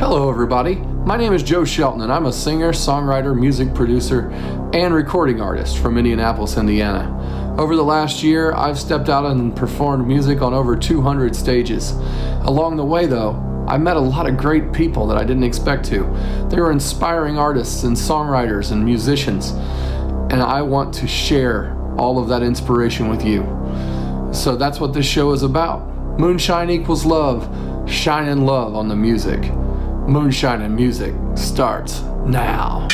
Hello everybody, my name is Joe Shelton and I'm a singer, songwriter, music producer, and recording artist from Indianapolis, Indiana. Over the last year, I've stepped out and performed music on over 200 stages. Along the way though, I met a lot of great people that I didn't expect to. They were inspiring artists and songwriters and musicians, and I want to share all of that inspiration with you. So that's what this show is about. Moonshine equals love, shine in love on the music. Moonshine and music starts now.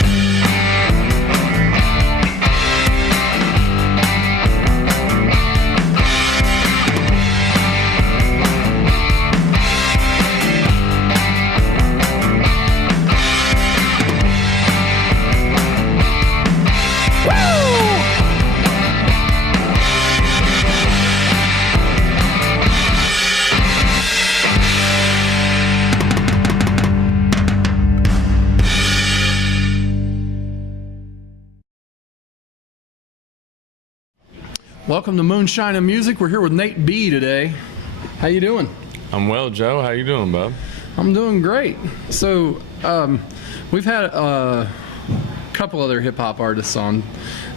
Welcome to Moonshine and Music. We're here with Nate B today. How you doing? I'm well, Joe. How you doing, bub? I'm doing great. So, we've had a couple other hip-hop artists on.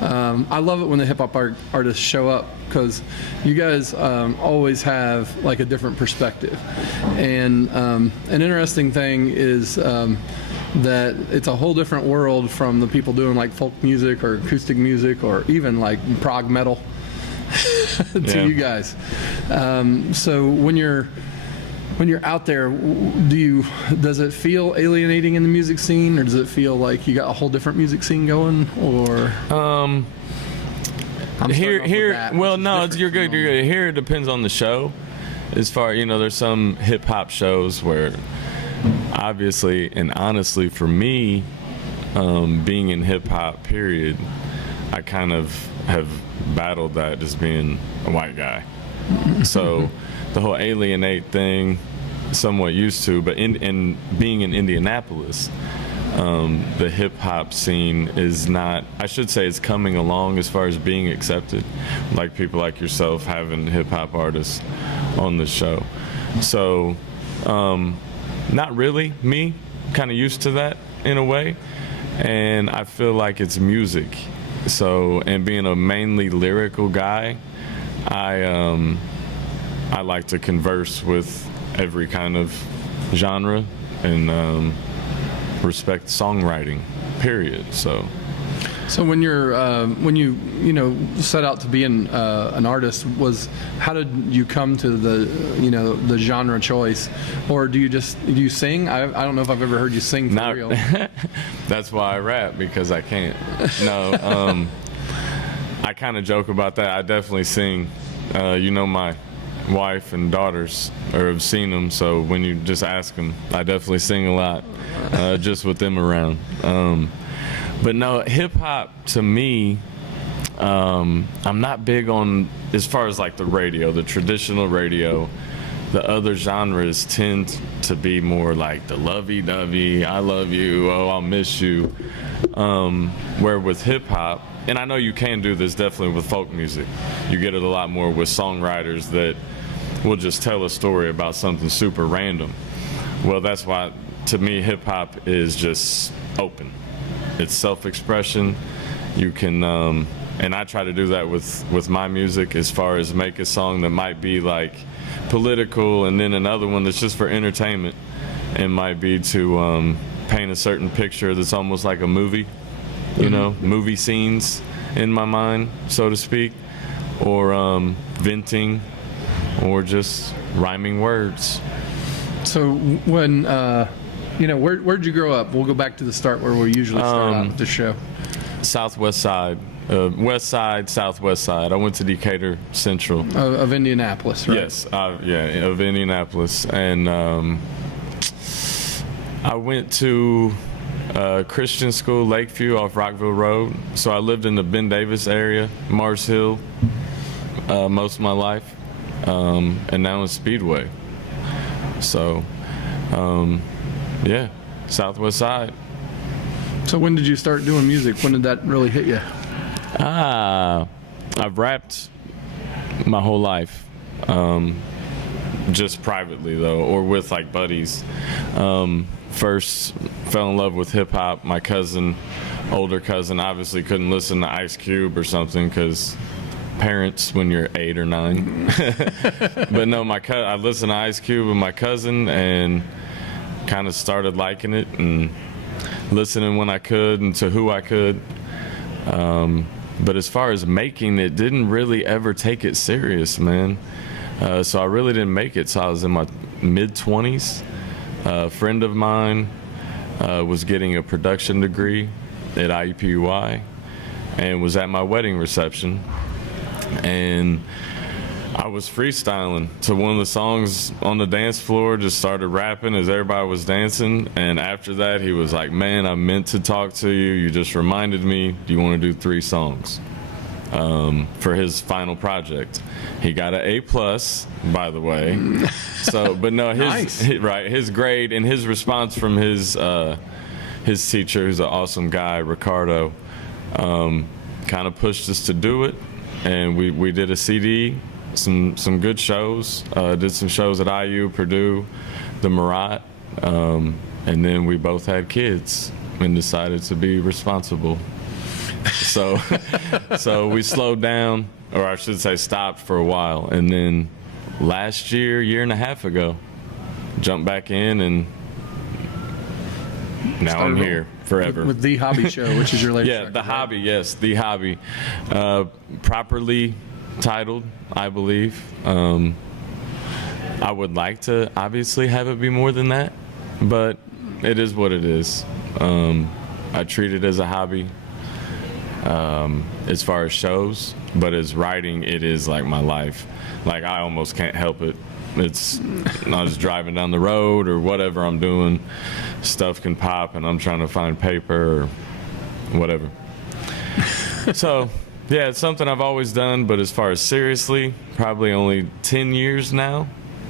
I love it when the hip-hop artists show up because you guys always have like a different perspective. And an interesting thing is that it's a whole different world from the people doing like folk music or acoustic music or even like prog metal. to you guys. So when you're out there, does it feel alienating in the music scene, or does it feel like you got a whole different music scene going? Or you're good. Here it depends on the show. As far there's some hip hop shows where obviously and honestly for me, being in hip hop period, I kind of have battled that just being a white guy. So the whole alienate thing, somewhat used to, but in being in Indianapolis, the hip hop scene is not, I should say it's coming along as far as being accepted, like people like yourself having hip hop artists on the show. So not really me, kind of used to that in a way, and I feel like it's music. So, and being a mainly lyrical guy, I like to converse with every kind of genre and respect songwriting, period. So when you set out to be an artist, how did you come to the genre choice, or do you sing? I don't know if I've ever heard you sing for real. That's why I rap, because I can't. No, I kind of joke about that. I definitely sing. My wife and daughters have seen them, so when you just ask them, I definitely sing a lot, just with them around. But no, hip hop to me, I'm not big on, as far as like the radio, the traditional radio. The other genres tend to be more like the lovey-dovey, I love you, oh, I'll miss you. Where with hip hop, and I know you can do this definitely with folk music, you get it a lot more with songwriters that will just tell a story about something super random. Well, that's why, to me, hip hop is just open. It's self-expression. You can, and I try to do that with my music, as far as make a song that might be like political, and then another one that's just for entertainment, and might be to paint a certain picture that's almost like a movie, movie scenes in my mind, so to speak, or venting, or just rhyming words. So when where'd you grow up? We'll go back to the start where we usually start out with the show. Southwest side, west side, southwest side. I went to Decatur Central. Of Indianapolis, right? Yes, of Indianapolis. And I went to Christian school, Lakeview, off Rockville Road. So I lived in the Ben Davis area, Mars Hill, most of my life, and now in Speedway. So, Southwest side. So when did you start doing music? When did that really hit you? I've rapped my whole life. just privately though, or with like buddies. First fell in love with hip hop. My cousin, older cousin, obviously couldn't listen to Ice Cube or something because parents when you're 8 or 9. But no, I listened to Ice Cube with my cousin and kind of started liking it and listening when I could and to who I could. But as far as making it, didn't really ever take it serious, man. So I really didn't make it. So I was in my mid-20s. A friend of mine was getting a production degree at IUPUI and was at my wedding reception. And I was freestyling to one of the songs on the dance floor, just started rapping as everybody was dancing. And after that, he was like, man, I meant to talk to you. You just reminded me. Do you want to do 3 songs? For his final project. He got an A+, by the way. So, but no, Nice. his grade and his response from his teacher, who's an awesome guy, Ricardo, kind of pushed us to do it, and we did a CD, some good shows, did some shows at IU, Purdue, the Murat, and then we both had kids and decided to be responsible. So we slowed down, or I should say stopped for a while, and then last year and a half ago, jumped back in, and now I'm here forever. With The Hobby Show, which is your latest Yeah, record, The right? Hobby, yes, The Hobby. Properly titled, I believe. I would like to obviously have it be more than that, but it is what it is. I treat it as a hobby. As far as shows, but as writing, it is like my life. Like I almost can't help it. It's I was driving down the road or whatever I'm doing, stuff can pop and I'm trying to find paper or whatever. So yeah, it's something I've always done, but as far as seriously, probably only 10 years now.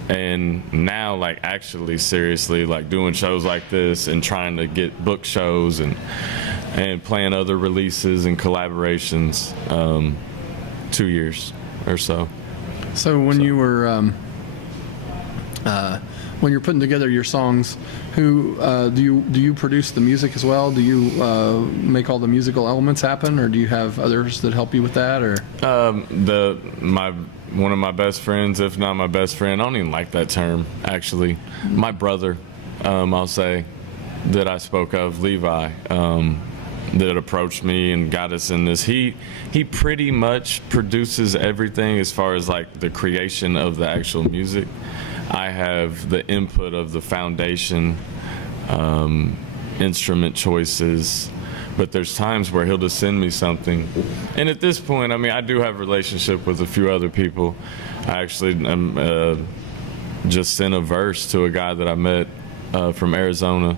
And now, like actually seriously, like doing shows like this and trying to get book shows and playing other releases and collaborations, 2 years or so. So when you were when you're putting together your songs, who do you produce the music as well? Do you make all the musical elements happen, or do you have others that help you with that? Or one of my best friends, if not my best friend, I don't even like that term actually. My brother, I'll say, that I spoke of, Levi, that approached me and got us in this. He pretty much produces everything as far as like the creation of the actual music. I have the input of the foundation, instrument choices, but there's times where he'll just send me something. And at this point, I mean, I do have a relationship with a few other people. I actually just sent a verse to a guy that I met from Arizona.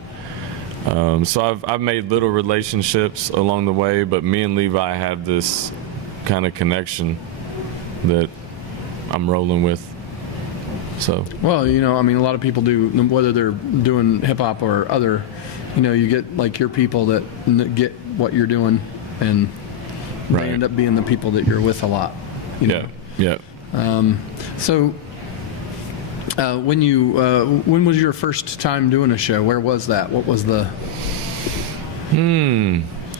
So I've made little relationships along the way, but me and Levi have this kind of connection that I'm rolling with. So. Well, you know, I mean, a lot of people do, whether they're doing hip hop or other, you know, you get like your people that get what you're doing, and Right. they end up being the people that you're with a lot. You know? Yeah. So, when was your first time doing a show? Where was that? What was the?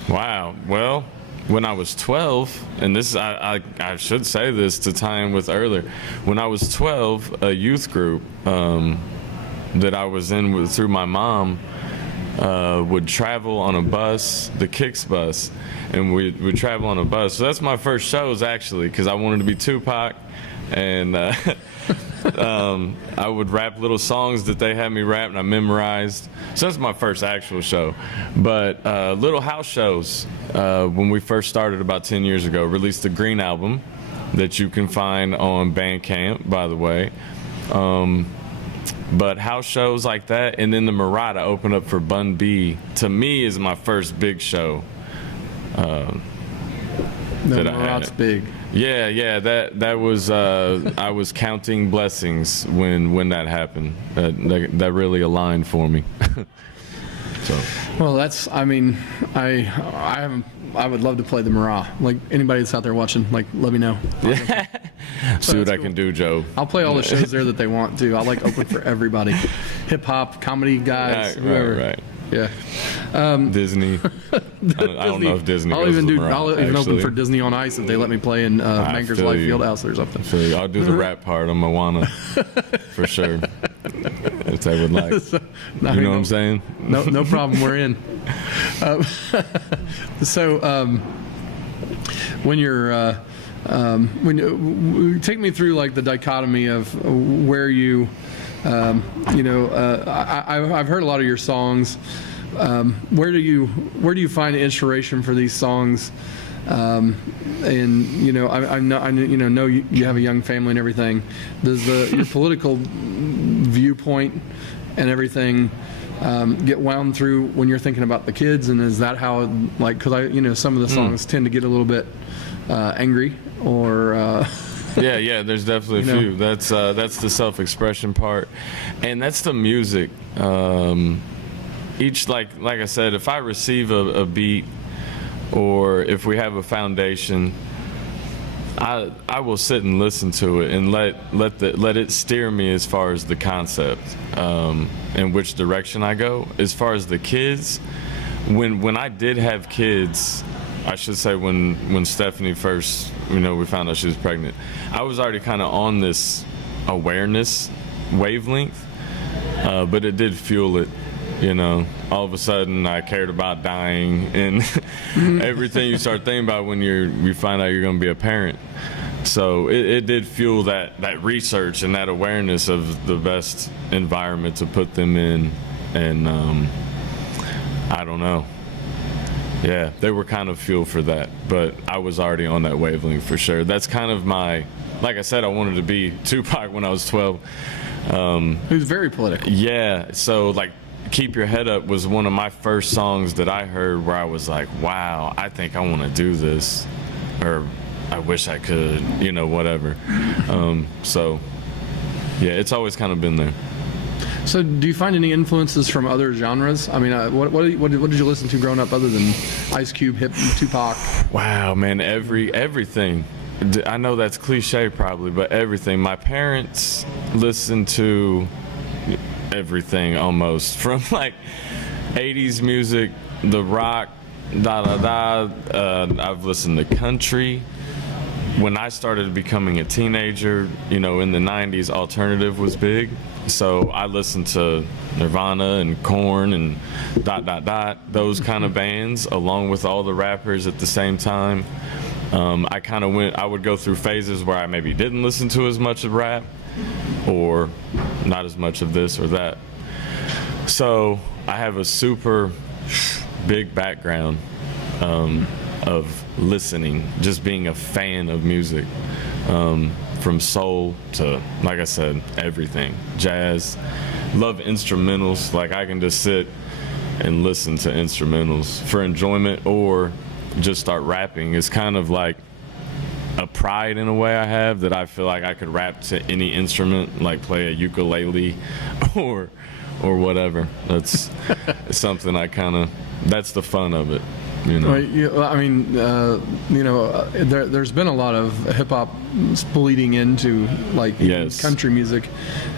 Wow. Well, when I was 12, and this I should say this to tie in with earlier. When I was 12, a youth group that I was in through my mom would travel on a bus, the Kicks bus, and we would travel on a bus. So that's my first shows actually, because I wanted to be Tupac, and I would rap little songs that they had me rap, and I memorized. So that's my first actual show. But little house shows, when we first started about 10 years ago, released the Green album that you can find on Bandcamp, by the way. But house shows like that, and then the Murat I opened up for Bun B, to me is my first big show. That I Murat's had. big. Yeah, that was I was counting blessings when that happened. That really aligned for me. So Well, that's. I mean, I haven't. I would love to play the Mirah. Like anybody that's out there watching, like let me know. see what I cool. can do, Joe. I'll play all the shows there that they want to. I like open for everybody, hip hop, comedy guys, whoever. Right. Yeah. Disney. I don't know if Disney. I'll goes even to do. the I'll Mirage, even open actually. for Disney on Ice if they let me play in Manger's feel Life you. Fieldhouse or something. So I'll do the rap part on Moana for sure. If they would like. So, You know what I'm saying? No problem. We're in. When you're take me through like the dichotomy of where you I've heard a lot of your songs. Where do you find inspiration for these songs? And I know you have a young family and everything. Does your political viewpoint and everything get wound through when you're thinking about the kids? And is that how, like, because some of the songs tend to get a little bit angry or Yeah, there's definitely a few. That's the self-expression part, and that's the music. Each like I said, if I receive a beat or if we have a foundation, I will sit and listen to it and let it steer me as far as the concept and which direction I go. As far as the kids, when I did have kids, I should say when Stephanie first, we found out she was pregnant, I was already kind of on this awareness wavelength, but it did fuel it. All of a sudden I cared about dying and everything you start thinking about when you find out you're going to be a parent. So it did fuel that research and that awareness of the best environment to put them in. And I don't know. Yeah, they were kind of fuel for that, but I was already on that wavelength for sure. That's kind of like I said, I wanted to be Tupac when I was 12. He was very political. Yeah, so like Keep Your Head Up was one of my first songs that I heard where I was like, wow, I think I want to do this, or I wish I could, whatever. So yeah, it's always kind of been there. So do you find any influences from other genres? I mean, what did you listen to growing up other than Ice Cube, hip, Tupac? Wow, man, everything. I know that's cliche probably, but everything. My parents listened to everything almost, from like 80s music, the rock, I've listened to country. When I started becoming a teenager, in the 90s, alternative was big. So I listened to Nirvana and Korn and those kind of bands, along with all the rappers at the same time. I would go through phases where I maybe didn't listen to as much of rap or not as much of this or that. So I have a super big background of listening, just being a fan of music. From soul to, like I said, everything. Jazz. Love instrumentals. Like I can just sit and listen to instrumentals for enjoyment or just start rapping. It's kind of like a pride in a way I have that I feel like I could rap to any instrument, like play a ukulele or whatever. That's something that's the fun of it. Well, I mean, there's been a lot of hip hop bleeding into like country music,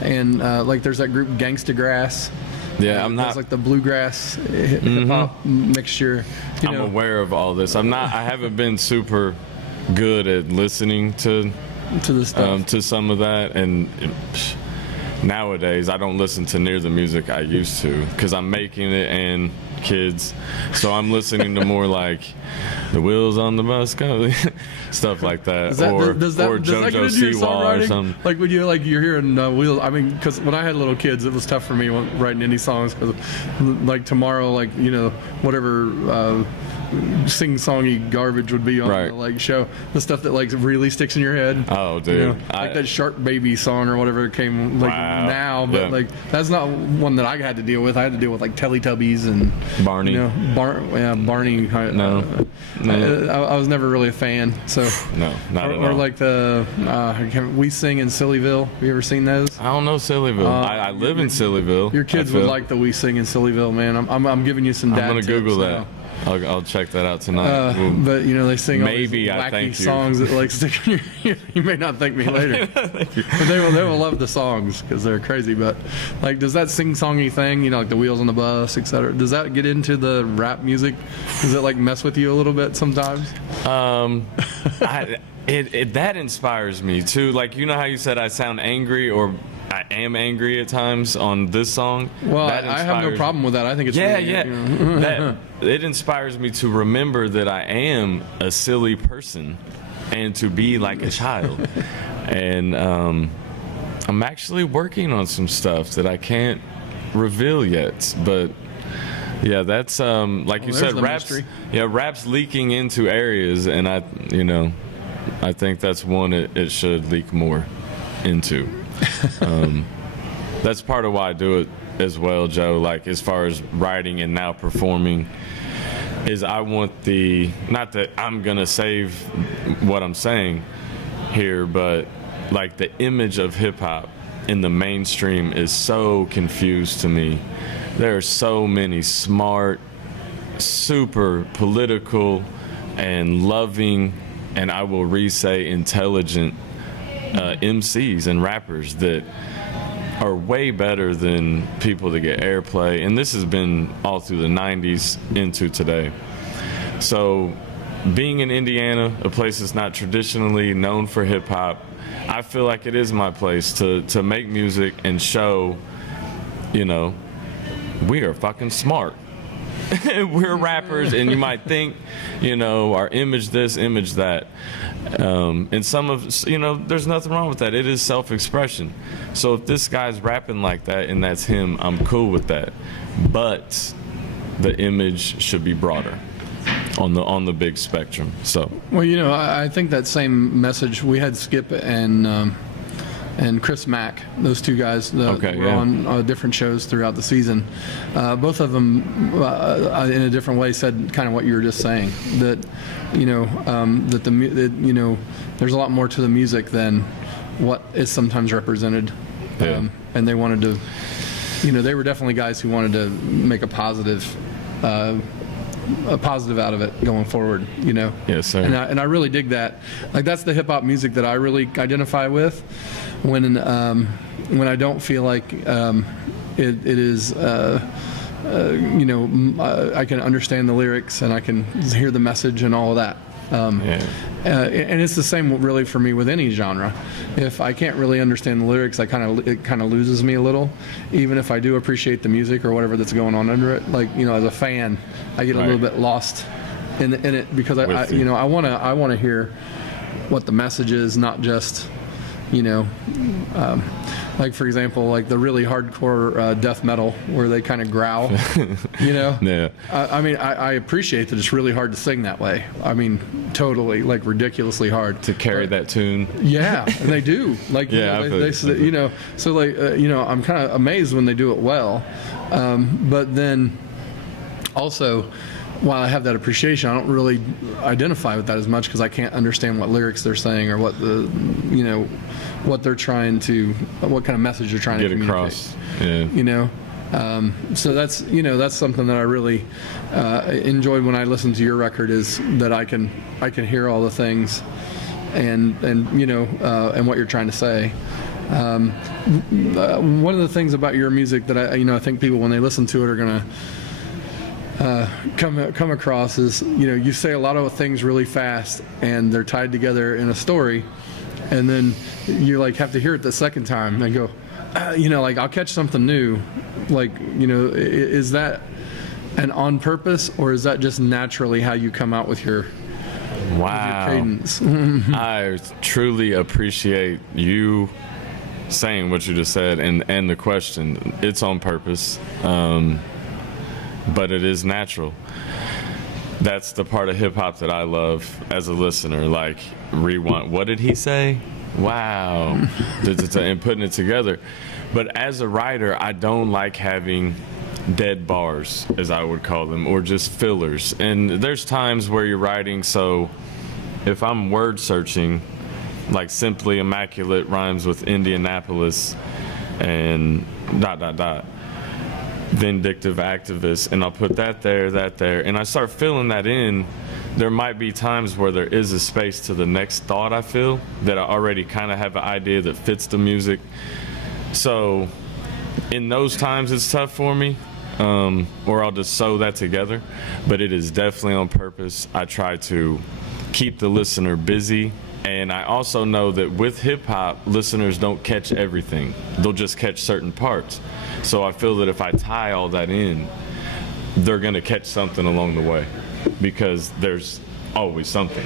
and like there's that group Gangsta Grass. Yeah, I'm not. It's like the bluegrass hip hop mixture. I'm aware of all this. I haven't been super good at listening to the stuff. To some of that, and nowadays I don't listen to near the music I used to because I'm making it and kids, so I'm listening to more like The Wheels on the Bus go, stuff like that, or JoJo Siwa or something. Like when you're hearing Wheels. I mean, because when I had little kids, it was tough for me writing any songs because like tomorrow, like whatever sing-songy garbage would be on Right. the like show. The stuff that like really sticks in your head. Oh, dude. You know, like that Shark Baby song or whatever came like Wow. now, but Yeah. like that's not one that I had to deal with. I had to deal with like Teletubbies and Barney. You know, Barney. No. I was never really a fan. So No, not at all. or like the We Sing in Sillyville. Have you ever seen those? I don't know Sillyville. I live in Sillyville. Your kids I would feel. like the We Sing in Sillyville, man. I'm giving you some dad I'm gonna tips Google now. that. I'll check that out tonight. Ooh. But you know they sing all Maybe these I wacky thank you. songs that like stick in your. You may not thank me later, but they will love the songs because they're crazy. But like, does that sing-songy thing, you know, like the Wheels on the Bus, etc. Does that get into the rap music? Does it like mess with you a little bit sometimes? That inspires me too. Like, you know how you said I sound angry, or I am angry at times on this song. Well, That I have no inspires problem with that. I think it's Yeah, really, yeah. you know. It inspires me to remember that I am a silly person and to be like a child. And I'm actually working on some stuff that I can't reveal yet. But yeah, that's like you there's said, the rap's mystery. rap's leaking into areas, and I think that's one it should leak more into. That's part of why I do it as well, Joe. Like, as far as writing and now performing, is I want not that I'm gonna save what I'm saying here, but like the image of hip hop in the mainstream is so confused to me. There are so many smart, super political and loving, and I will re-say intelligent MCs and rappers that are way better than people that get airplay, and this has been all through the 90s into today. So being in Indiana, a place that's not traditionally known for hip hop, I feel like it is my place to make music and show, you know, we are fucking smart. We're rappers, and you might think, you know, our image this, image that. And some of, you know, there's nothing wrong with that. It is self-expression. So if this guy's rapping like that and that's him, I'm cool with that. But the image should be broader on the big spectrum. So Well, you know, I think that same message we had Skip and Chris Mack, those two guys that were on different shows throughout the season. Both of them, in a different way, said kind of what you were just saying. That, you know, you know, there's a lot more to the music than what is sometimes represented. Yeah. And they wanted to, you know, they were definitely guys who wanted to make a positive out of it going forward, you know. Yes, sir. And I really dig that. Like, that's the hip hop music that I really identify with. When I don't feel like it is, you know, I can understand the lyrics and I can hear the message and all of that. And it's the same really for me with any genre. If I can't really understand the lyrics, it kind of loses me a little. Even if I do appreciate the music or whatever that's going on under it, like, you know, as a fan, I get a little bit lost in it because I you know, I want to hear what the message is, not just, you know, like, for example, like the really hardcore death metal where they kind of growl, you know. Yeah. I mean, I appreciate that it's really hard to sing that way. I mean, totally, like, ridiculously hard to carry that tune. Yeah, and they do. Like, Yeah, you know, they you know, so like, you know, I'm kind of amazed when they do it well, but then also, while I have that appreciation, I don't really identify with that as much because I can't understand what lyrics they're saying or what the, you know, what they're trying to, what kind of message they're trying to communicate. Across. Yeah. You know, so that's, you know, that's something that I really enjoyed when I listened to your record, is that I can hear all the things and you know, and what you're trying to say. One of the things about your music that I think people, when they listen to it, are gonna come across is, you know, you say a lot of things really fast and they're tied together in a story, and then you like have to hear it the second time and go, you know, like, I'll catch something new. Like, you know, is that an on purpose, or is that just naturally how you come out with your Wow. cadence? I truly appreciate you saying what you just said and the question. It's on purpose, but it is natural. that's the part of hip hop that I love as a listener. Like, rewind, what did he say? Wow. And putting it together. But as a writer, I don't like having dead bars, as I would call them, or just fillers. And there's times where you're writing, so if I'm word searching, like Simply Immaculate rhymes with Indianapolis and ... Vindictive Activist, and I'll put that there, and I start filling that in. There might be times where there is a space to the next thought I feel that I already kind of have an idea that fits the music. So in those times it's tough for me, or I'll just sew that together, but it is definitely on purpose. I try to keep the listener busy, and I also know that with hip hop, listeners don't catch everything. They'll just catch certain parts. So I feel that if I tie all that in, they're gonna catch something along the way, because there's always something.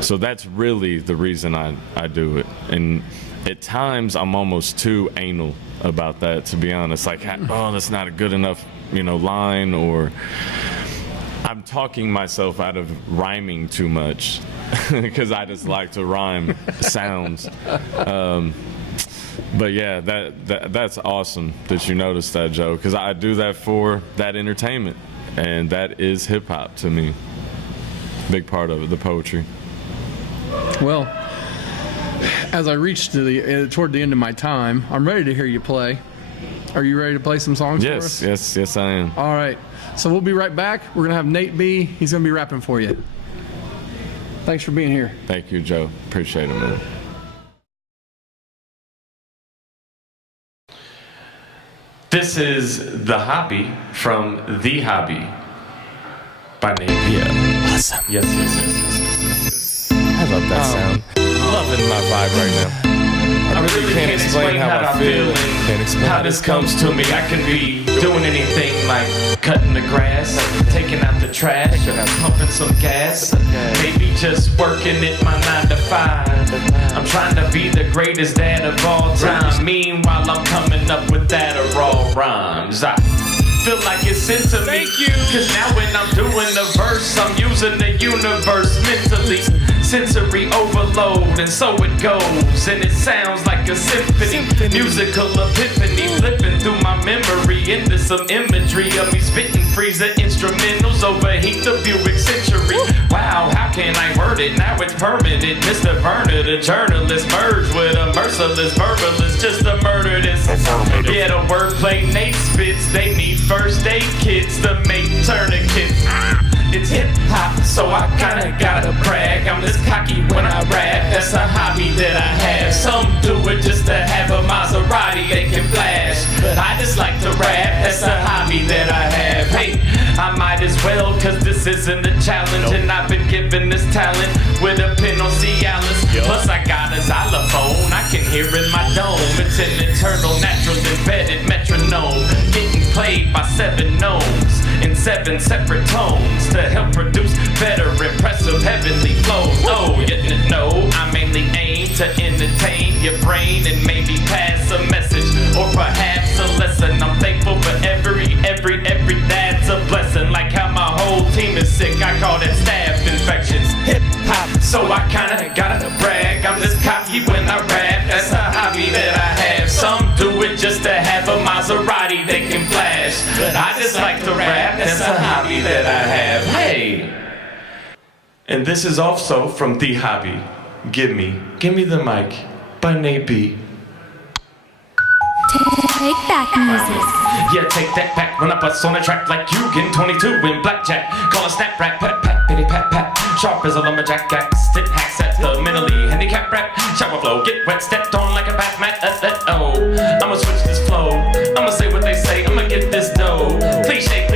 So that's really the reason I do it. And at times I'm almost too anal about that, to be honest. Like, oh, that's not a good enough, line, or I'm talking myself out of rhyming too much because I just like to rhyme sounds. But yeah, that's awesome that you noticed that, Joe, because I do that for that entertainment, and that is hip hop to me. Big part of it, the poetry. Well, as I reach to toward the end of my time, I'm ready to hear you play. Are you ready to play some songs for us? Yes, I am. All right. So we'll be right back. We're gonna have Nate B. He's gonna be rapping for you. Thanks for being here. Thank you, Joe. Appreciate it, man. This is The Hobby from The Hobby by Nate B. Awesome. Yes. I love that sound. Loving my vibe right now. I really can't explain how I feel and how this comes to me. I can be doing anything like cutting the grass, taking out the trash, pumping some gas, maybe just working at my 9 to 5. I'm trying to be the greatest dad of all time. Meanwhile, I'm coming up with that of raw rhymes. I feel like it's sent to me. Cause now when I'm doing the verse, I'm using the universe mentally. Sensory overload, and so it goes. And it sounds like a symphony. Musical epiphany, flipping through my memory into some imagery of me spitting freezer instrumentals, overheat the Buick Century. Wow, how can I word it? Now it's permanent. Mr. Burner, the journalist, merge with a merciless verbalist just to murder this. Yeah, the wordplay Nate spits. They need first aid kits to make tourniquets. It's hip hop, so I kinda gotta brag. I'm this cocky when I rap. That's a hobby that I have. Some do it just to have a Maserati they can flash, but I just like to rap. That's a hobby that I have. Hey, I might as well, cause this isn't a challenge, and I've been given this talent with a pen on Cialis. Plus I got a xylophone, I can hear in my dome. It's an eternal, natural, embedded metronome, getting played by 7 gnomes in 7 separate tones to help produce better, impressive, heavenly flows. Oh, you didn't know I mainly aim to entertain your brain and maybe pass a message or perhaps a lesson. I'm thankful for every that's a blessing. Like how my whole team is sick, I call that staph infections. Hip hop, so I kinda gotta brag. I'm just cocky when I rap. That's a hobby that I have. Some do it just to have a Maserati they can flash, but I just like to rap. That's a hobby that I have. Hey. And this is also from The Hobby. Give me the mic by Nate B. Take back music. Yeah, take that back when I bust on a track like you getting 22 in blackjack. Call a snap rap, pat pat, pitty pat pat. Sharp as a lumberjack axe, stick hacks at the mentally handicapped rap. Shower flow, get wet, stepped on like a bat mat. Oh, I'ma switch this flow. I'ma say what they say. I'ma get this dough. Cliche.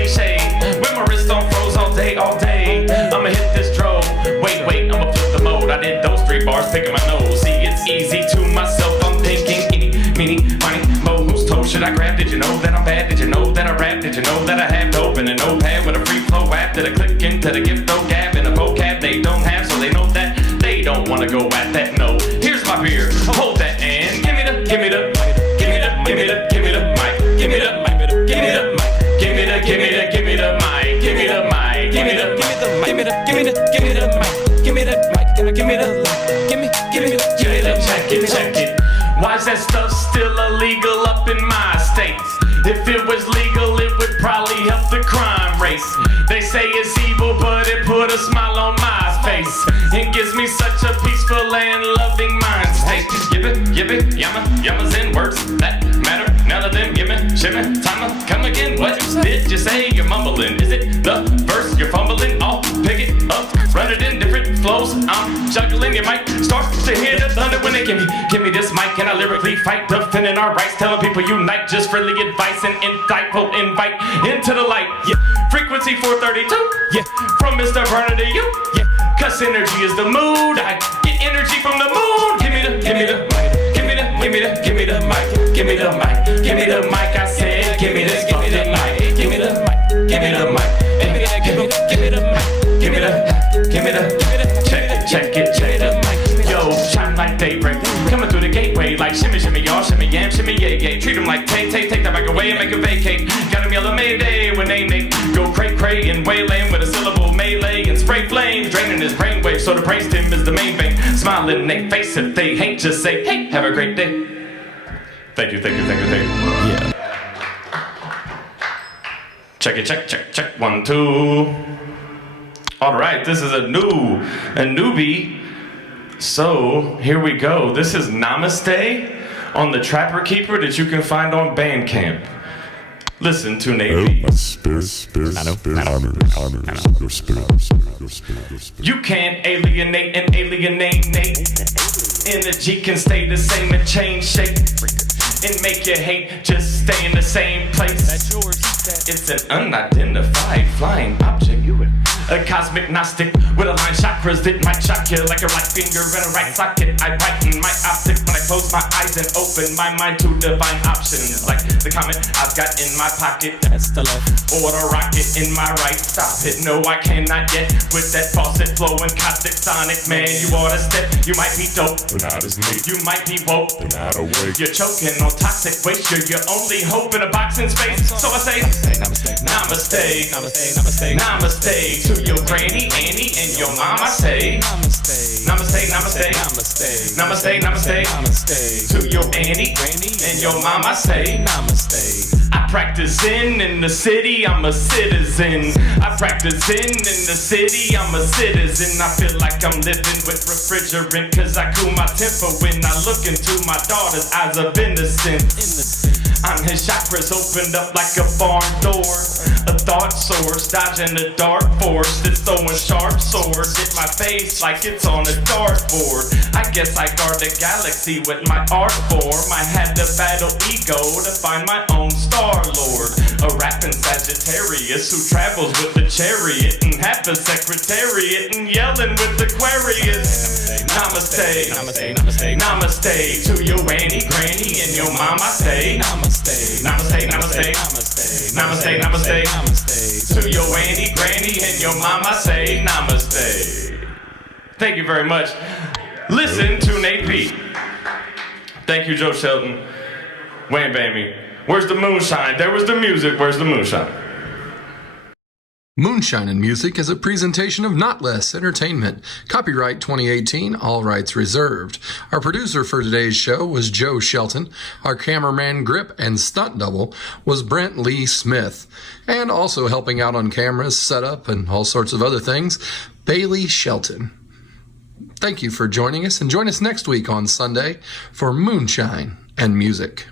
With my wrist on froze all day. I'ma hit this drove. Wait, I'ma flip the mode. I did those 3 bars, picking my nose. See, it's easy to myself. I'm thinking, meeny, miny, mo. Whose toe should I grab? Did you know that I'm bad? Did you know that I rap? Did you know that I have dope in a notepad with a free flow app that I click into the gift o gab and a vocab they don't have, so they know that they don't wanna go at that. No, here's my beer. Hold that and give me the mic. Give me the mic. Give me the mic. Give me the mic. Give me the mic. Give me the mic. Give me the mic. Give me the mic. give me the mic, give me the mic, give me the light, give me the check it. Why's that stuff still illegal up in my state? If it was legal, it would probably help the crime race. They say it's evil, but it put a smile on my face. It gives me such a peaceful and loving mind state. Yippee, yammas in words that matter. None of them gimme, shimmy, timer, come again. What did you say? You're mumbling. Is it the verse you're fumbling? I'll pick it up, run it in different flows. I'm juggling. You might start to hear the thunder when they give me this mic, and I lyrically fight, defending our rights, telling people unite, just friendly advice and insightful invite into the light. Yeah, frequency 432. Yeah, from Mr. Burner to you. Yeah, cause energy is the mood. I get energy from the moon. Give me the mic. Give me the mic. Give me the mic. Give me the mic. I said, give me this fucking mic. Give me the mic. Give me the mic. Give me the mic. Give me the check it. Yo, shine like daybreak, coming through the gateway like shimmy, y'all, shimmy, yam, shimmy, yay. Treat them like take that back away and make a vacate. Got them yellow Mayday when they go cray and waylaying with a syllable melee and spray flames, draining his brainwave. So the praise him is the main thing. Smiling in their face if they hate, just say, hey, have a great day. Thank you. Yeah. Check it, check, 1, 2. All right, this is a newbie. So here we go. This is Namaste on the Trapper Keeper that you can find on Bandcamp. Listen to Nate. You can't alienate and alienate Nate. Energy can stay the same and change shape and make you hate. Just stay in the same place. It's an unidentified flying object. A cosmic Gnostic with aligned chakras that might shock you like a right finger in a right socket. I brighten my optic when I close my eyes and open my mind to divine options. Like the comet I've got in my pocket, that's the left, or the rocket in my right. Stop it, no I cannot yet. With that faucet flowing caustic sonic, man, you ought to step. You might be dope, but not as me. You might be woke, but not awake. You're choking on toxic waste. You're your only hope in a boxing space. So I say, namaste, namaste. To your granny, Annie, and your mama say namaste. To your Annie, Granny, and your mama say namaste. I practice in the city, I'm a citizen. I practice in the city, I'm a citizen. I feel like I'm living with refrigerant, cause I cool my temper when I look into my daughter's eyes of innocence. I'm his chakras opened up like a barn door. A thought source, dodging a dark force that's throwing sharp swords at my face like it's on a dartboard. I guess I guard the galaxy with my art form. I had to battle ego to find my own Star Lord. A rapping Sagittarius who travels with the chariot and half a secretariat and yelling with Aquarius. Namaste, namaste to your Annie, Granny, and your mama say namaste, namaste to your Annie, Granny, and your mama say namaste. Thank you very much. Listen to Nate P. Thank you, Joe Shelton. Wham Bammy. Where's the moonshine? There was the music. Where's the moonshine? Moonshine and Music is a presentation of Notlehs Entertainment. Copyright 2018, all rights reserved. Our producer for today's show was Joe Shelton. Our cameraman, grip, and stunt double was Brent Lee Smith. And also helping out on cameras, setup, and all sorts of other things, Bailey Shelton. Thank you for joining us, and join us next week on Sunday for Moonshine and Music.